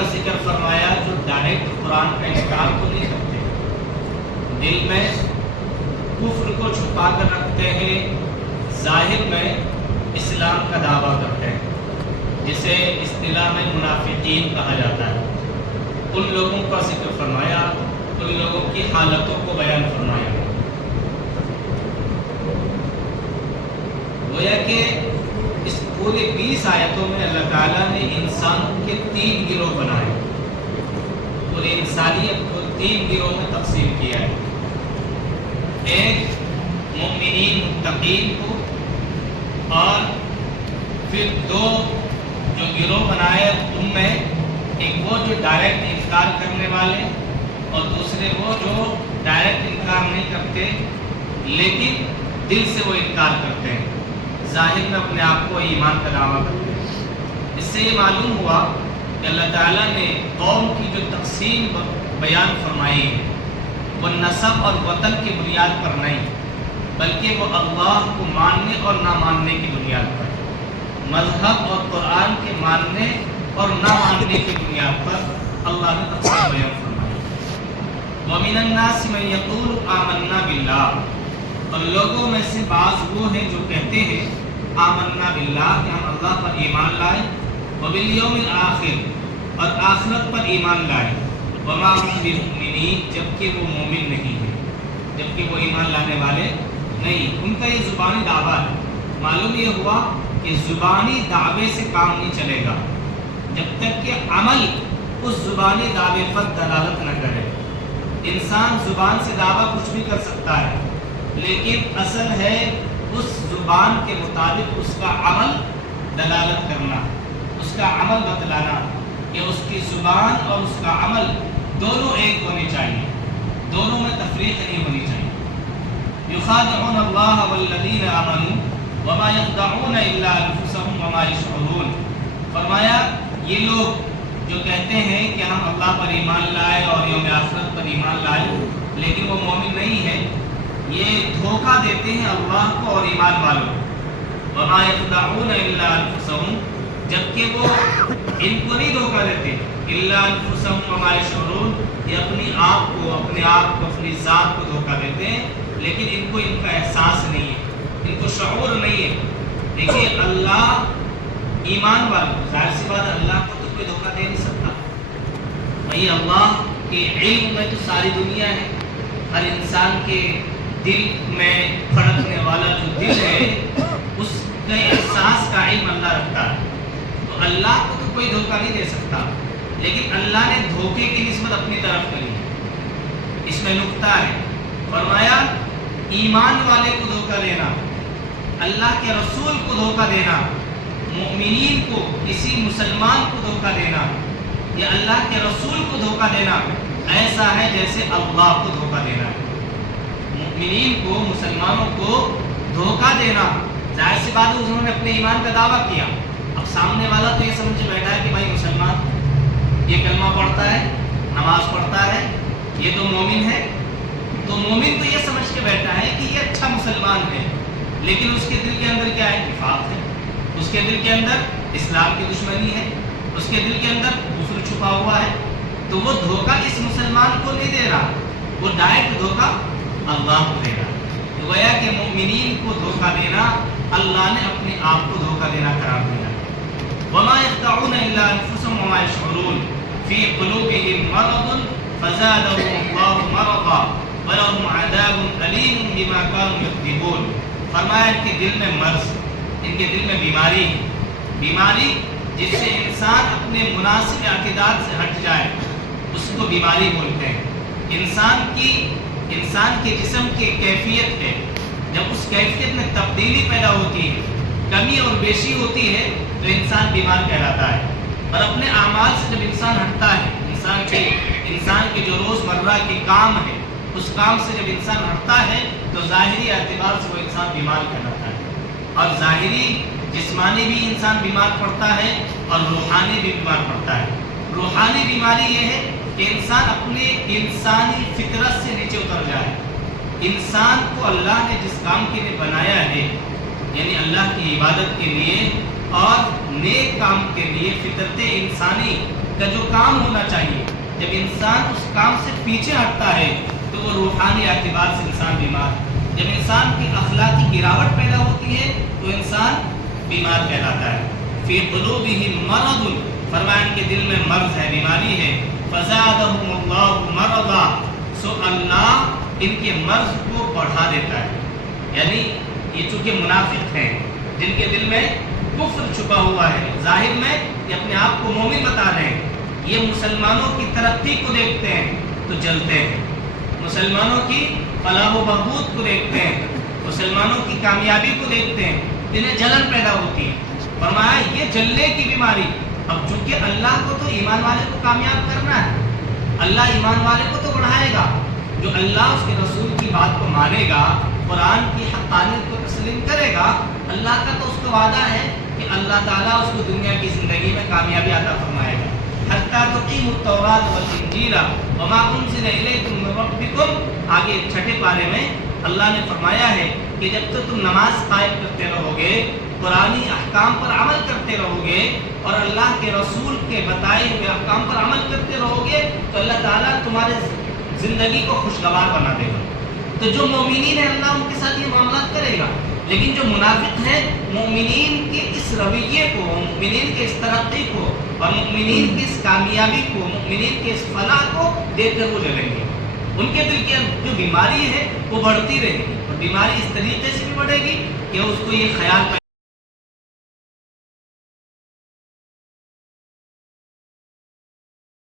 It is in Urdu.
کا ذکر فرمایا جو ڈائریکٹ قرآن کا انکار تو نہیں کرتے، دل میں کفر کو چھپا کر رکھتے ہیں، ظاہر میں اسلام کا دعویٰ کرتے ہیں، جسے اصطلاح میں منافقین کہا جاتا ہے۔ ان لوگوں کا ذکر فرمایا، ان لوگوں کی حالتوں کو بیان فرمایا۔ گویا کہ اس پورے 20 آیتوں میں اللہ تعالیٰ نے انسانوں کے 3 گروہ بنائے، پوری انسانیت کو 3 گروہ میں تقسیم کیا ہے۔ ایک مومنین متقین کو، اور پھر 2 جو گروہ بنائے ان میں ایک وہ جو ڈائریکٹ انکار کرنے والے، اور دوسرے وہ جو ڈائریکٹ انکار نہیں کرتے لیکن دل سے وہ انکار کرتے ہیں، ظاہر میں اپنے آپ کو ایمان کا دعویٰ کرتے ہیں۔ اس سے یہ معلوم ہوا کہ اللہ تعالیٰ نے قوم کی جو تقسیم بیان فرمائی ہے وہ نسب اور وطن کی بنیاد پر نہیں، بلکہ وہ اللہ کو ماننے اور نہ ماننے کی بنیاد پر، مذہب اور قرآن کے ماننے اور نہ ماننے کی بنیاد پر اللہ نے تقسیم بیان فرمائی۔ وَمِنَ النَّاسِ مَن يَقُولُ آمَنَّا بِاللَّهِ، اور لوگوں میں سے بعض وہ ہیں جو کہتے ہیں آمنا باللہ کہ ہم اللہ پر ایمان لائے، وبالیوم الآخر، اور آخرت پر ایمان لائے، وما هم بمؤمنین، جبکہ وہ مومن نہیں ہیں، جبکہ وہ ایمان لانے والے نہیں۔ ان کا یہ زبانی دعویٰ ہے۔ معلوم یہ ہوا کہ زبانی دعوے سے کام نہیں چلے گا جب تک کہ عمل اس زبانی دعوے پر دلالت نہ کرے۔ انسان زبان سے دعویٰ کچھ بھی کر سکتا ہے، لیکن اصل ہے اس زبان کے مطابق اس کا عمل دلالت کرنا، اس کا عمل بتلانا، کہ اس کی زبان اور اس کا عمل دونوں ایک ہونے چاہیے، دونوں میں تفریق نہیں ہونی چاہیے۔ یخادعون اللہ والذین آمنوا وما یخدعون الا انفسهم وما یشعرون۔ فرمایا یہ لوگ جو کہتے ہیں کہ ہم اللہ پر ایمان لائے اور یوم آخرت پر ایمان لائے لیکن وہ مومن نہیں ہے، یہ دھوکہ دیتے ہیں اللہ کو اور ایمان والوں۔ وما یخدعون الا انفسهم، جبکہ وہ ان کو نہیں دھوکہ دیتے، الا انفسهم وما یشعرون، یہ اپنے آپ کو اپنی ذات کو دھوکہ دیتے ہیں، لیکن ان کو ان کا احساس نہیں ہے، ان کو شعور نہیں ہے۔ دیکھیے اللہ ایمان والوں، ظاہر سی بات اللہ کو تو کوئی دھوکہ دے نہیں سکتا، وہی اللہ کے علم میں تو ساری دنیا ہے، ہر انسان کے دل میں کھڑکنے والا جو دل ہے اس کے احساس کا علم اللہ رکھتا ہے، تو اللہ کو تو کوئی دھوکہ نہیں دے سکتا، لیکن اللہ نے دھوکے کی نسبت اپنی طرف کری۔ اس میں نقطہ ہے، فرمایا ایمان والے کو دھوکہ دینا، اللہ کے رسول کو دھوکہ دینا، مومنین کو، کسی مسلمان کو دھوکہ دینا یا اللہ کے رسول کو دھوکہ دینا ایسا ہے جیسے اللہ کو دھوکہ دینا ہے۔ مومنین کو، مسلمانوں کو دھوکہ دینا، ظاہر سی بات ہے انہوں نے اپنے ایمان کا دعویٰ کیا، اب سامنے والا تو یہ سمجھ بیٹھا ہے کہ بھائی مسلمان یہ کلمہ پڑھتا ہے، نماز پڑھتا ہے، یہ تو مومن ہے، تو مومن تو یہ سمجھ کے بیٹھا ہے کہ یہ اچھا مسلمان ہے، لیکن اس کے دل کے اندر کیا ہے؟ نفاق ہے، اس کے دل کے اندر اسلام کی دشمنی ہے، اس کے دل کے اندر کفر چھپا ہوا ہے، تو وہ دھوکہ اس مسلمان کو نہیں دے رہا، وہ ڈائریکٹ دھوکہ اللہ کو دے رہا۔ تو گویا کہ مومنین کو دھوکہ دینا اللہ نے اپنے آپ کو دھوکہ دینا قرار دیا۔ وما يخدعون الا انفسهم وما يشعرون في قلوبهم مرض فزادهم الله مرضا ولهم عذاب الیم بما كانوا يكذبون۔ فرمایا ان کے دل میں مرض، ان کے دل میں بیماری، بیماری جس سے انسان اپنے مناسب اعتدال سے ہٹ جائے اس کو بیماری بولتے ہیں۔ انسان کے جسم کی کیفیت ہے، جب اس کیفیت میں تبدیلی پیدا ہوتی ہے، کمی اور بیشی ہوتی ہے تو انسان بیمار کہلاتا ہے، اور اپنے اعمال سے جب انسان ہٹتا ہے، انسان کے جو روز مرہ کے کام ہے اس کام سے جب انسان ہٹتا ہے تو ظاہری اعتبار سے وہ انسان بیمار کہلاتا ہے، اور ظاہری جسمانی بھی انسان بیمار پڑتا ہے اور روحانی بھی بیمار پڑتا ہے۔ روحانی بیماری یہ ہے کہ انسان اپنے انسانی فطرت سے نیچے اتر جائے۔ انسان کو اللہ نے جس کام کے لیے بنایا ہے، یعنی اللہ کی عبادت کے لیے اور نیک کام کے لیے، فطرت انسانی کا جو کام ہونا چاہیے، جب انسان اس کام سے پیچھے ہٹتا ہے تو وہ روحانی اعتبار سے انسان بیمار ہے۔ جب انسان کی اخلاقی گراوٹ پیدا ہوتی ہے تو انسان بیمار کہلاتا ہے۔ فی قلوبہم مرض، فرمایا ان کے دل میں مرض ہے، بیماری ہے۔ فزادہم اللہ مرضا، سو اللہ ان کے مرض کو بڑھا دیتا ہے۔ یعنی یہ چونکہ منافق ہیں، جن کے دل میں کفر چھپا ہوا ہے، ظاہر میں یہ اپنے آپ کو مومن بتا رہے ہیں، یہ مسلمانوں کی ترقی کو دیکھتے ہیں تو جلتے ہیں، مسلمانوں کی فلاح و بہبود کو دیکھتے ہیں، مسلمانوں کی کامیابی کو دیکھتے ہیں، انہیں جلن پیدا ہوتی ہے۔ فرمایا یہ جلنے کی بیماری، اب چونکہ اللہ کو تو ایمان والے کو کامیاب کرنا ہے، اللہ ایمان والے کو تو بڑھائے گا، جو اللہ اس کے رسول کی بات کو مانے گا، قرآن کی حقانیت کو تسلیم کرے گا، اللہ کا تو اس کو وعدہ ہے کہ اللہ تعالیٰ اس کو دنیا کی زندگی میں کامیابی عطا فرمائے گا۔ حتیٰ تقیموا التوراۃ والانجیل وما انزل الیکم من ربکم، آگے چھٹے پارے میں اللہ نے فرمایا ہے کہ جب تک تم نماز قائم کرتے رہو گے، قرآنی احکام پر عمل کرتے رہو گے اور اللہ کے رسول کے بتائے ہوئے احکام پر عمل کرتے رہو گے تو اللہ تعالیٰ تمہارے زندگی کو خوشگوار بنا دے گا۔ تو جو مومنین ہیں اللہ ان کے ساتھ یہ معاملات کرے گا، لیکن جو منافق ہیں مومنین کے اس رویے کو، مومنین کے اس ترقی کو اور مومنین کی اس کامیابی کو، مومنین کے اس فلاح کو دیکھ کر وہ جلیں گے۔ ان کے دل کی جو بیماری ہے وہ بڑھتی رہے گی، اور بیماری اس طریقے سے بھی بڑھے گی کہ اس کو یہ خیال